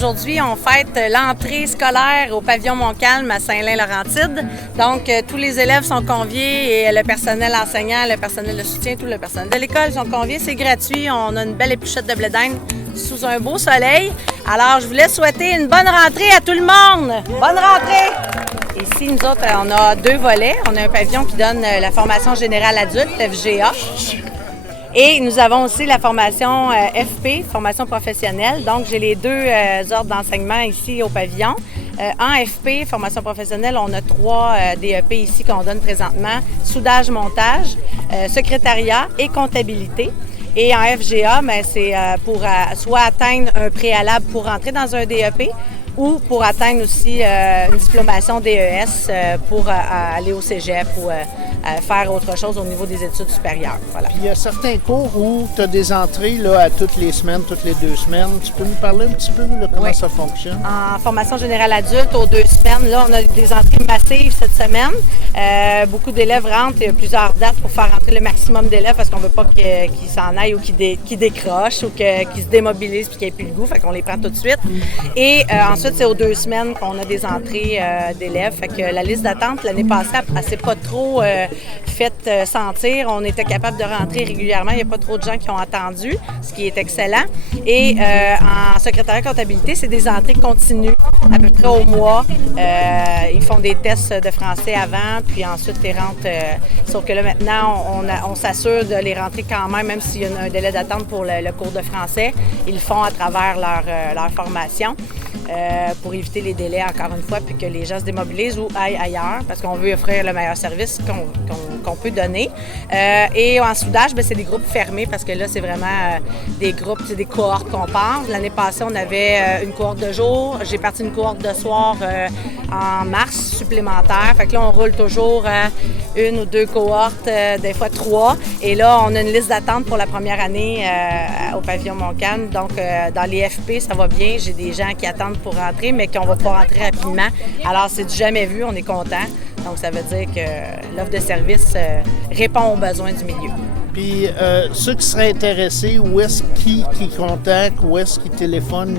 aujourd'hui, on fête l'entrée scolaire au pavillon Montcalm à Saint-Lin-Laurentide. Donc, tous les élèves sont conviés et le personnel enseignant, le personnel de soutien, tout le personnel de l'école sont conviés. C'est gratuit. On a une belle épluchette de blé d'Inde sous un beau soleil. Alors, je voulais souhaiter une bonne rentrée à tout le monde. Bonne rentrée! Ici, nous autres, on a 2 volets. On a un pavillon qui donne la formation générale adulte, FGA. Et nous avons aussi la formation FP, formation professionnelle. Donc, j'ai les 2 ordres d'enseignement ici au pavillon. En FP, formation professionnelle, on a 3 DEP ici qu'on donne présentement. Soudage-montage, secrétariat et comptabilité. Et en FGA, bien, c'est pour soit atteindre un préalable pour entrer dans un DEP ou pour atteindre aussi une diplomation DES pour aller au cégep ou faire autre chose au niveau des études supérieures. Voilà. Puis il y a certains cours où tu as des entrées là, à toutes les semaines, toutes les 2 semaines. Tu peux nous parler un petit peu de comment ça fonctionne? En formation générale adulte, aux 2 semaines, là, on a des entrées massives cette semaine. Beaucoup d'élèves rentrent. Il y a plusieurs dates pour faire rentrer le maximum d'élèves parce qu'on ne veut pas qu'ils s'en aillent ou qu'ils décrochent ou qu'ils se démobilisent et qu'ils n'aient plus le goût. Fait qu'on les prend tout de suite. Et ensuite, c'est aux 2 semaines qu'on a des entrées d'élèves. Fait que la liste d'attente, l'année passée, elle s'est pas trop fait sentir. On était capable de rentrer régulièrement. Il n'y a pas trop de gens qui ont attendu, ce qui est excellent. Et en secrétariat comptabilité, c'est des entrées continues, à peu près au mois. Ils font des tests de français avant, puis ensuite ils rentrent. Sauf que là, maintenant, on s'assure de les rentrer quand même s'il y a un délai d'attente pour le cours de français. Ils le font à travers leur formation. Pour éviter les délais, encore une fois, puis que les gens se démobilisent ou aillent ailleurs, parce qu'on veut offrir le meilleur service qu'on peut donner. Et en soudage, bien, c'est des groupes fermés, parce que là, c'est vraiment des groupes, c'est des cohortes qu'on part. L'année passée, on avait une cohorte de jour. J'ai parti une cohorte de soir en mars supplémentaire. Fait que là, on roule toujours 1 ou 2 cohortes, des fois 3. Et là, on a une liste d'attente pour la première année au pavillon Montcalm. Donc, dans les FP, ça va bien. J'ai des gens qui attendent pour rentrer, mais qu'on va pas rentrer rapidement. Alors, c'est du jamais vu, on est content. Donc, ça veut dire que l'offre de service répond aux besoins du milieu. Puis, ceux qui seraient intéressés, où est-ce qu'ils contactent, où est-ce qu'ils téléphonent?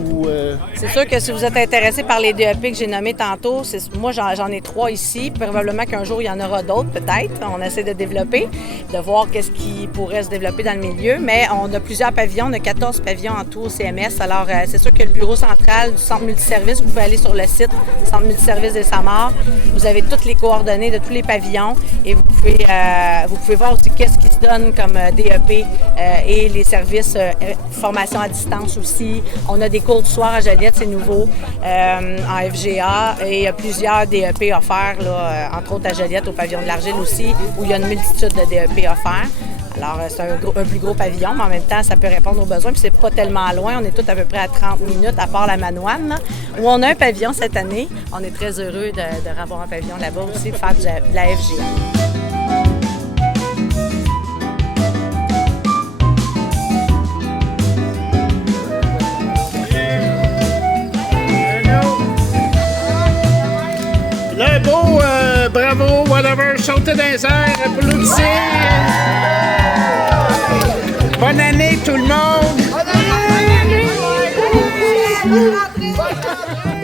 C'est sûr que si vous êtes intéressé par les DEP que j'ai nommés tantôt, moi, j'en ai 3 ici. Probablement qu'un jour, il y en aura d'autres, peut-être. On essaie de développer, de voir qu'est-ce qui pourrait se développer dans le milieu. Mais on a plusieurs pavillons. On a 14 pavillons en tout au CMS. Alors, c'est sûr que le bureau central du Centre multiservice, vous pouvez aller sur le site Centre multiservice des Samars. Vous avez toutes les coordonnées de tous les pavillons et vous pouvez voir aussi qu'est-ce qui se donne comme DEP et les services formation à distance aussi. On a des cours du soir à Joliette, c'est nouveau, en FGA, et il y a plusieurs DEP offerts, là, entre autres à Joliette, au pavillon de l'Argile aussi, où il y a une multitude de DEP offerts. Alors, c'est un plus gros pavillon, mais en même temps, ça peut répondre aux besoins. Puis c'est pas tellement loin. On est tous à peu près à 30 minutes, à part la Manoine, là, où on a un pavillon cette année. On est très heureux de avoir un pavillon là-bas aussi, de faire de la FGA. Le beau, bravo, whatever, sautez dans les airs, applaudissez. Bonne année tout le monde! Bonne année!